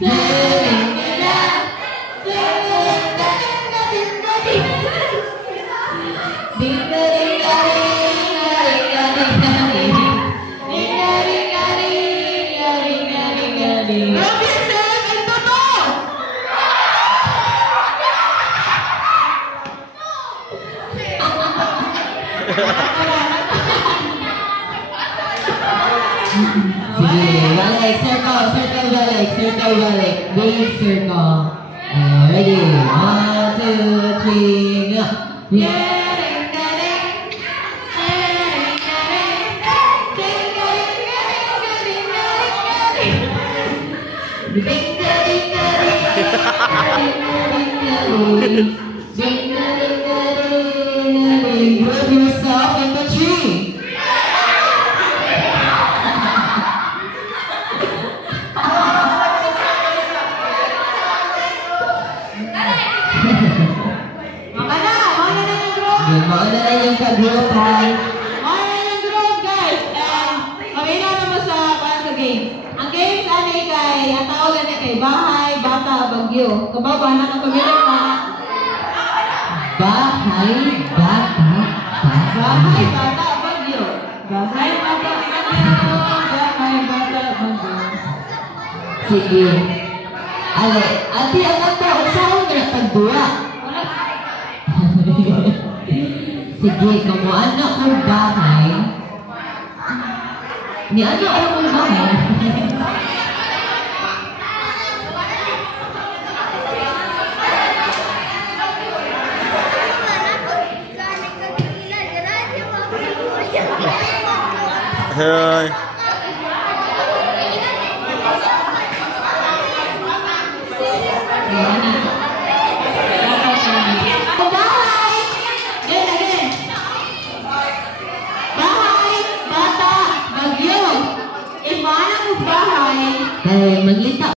Sige, balik, circle, balik. Big circle. Ready? 1, 2, 3, go. Put yourself in the tree. Mauna na yung ka-group, ha? Mauna na yung group, guys. Kamina naman sa game. Ang game sa ano kay, ang tawagan niya kay Bahay, Bata, Bagyo. Kababa na ng pamilya na. Bahay, Bata, Bahay, Bata, Bagyo. Bahay, Bata, Bagyo. Bahay, Bata, Bagyo. Sige. Ale, ati ang ato, saan na pagdua? Sige, kamuan na kong bahay. Ni ano kong bahay? Hi. Bahay, Bata, Bagyo. Imana mo bahay. Maglita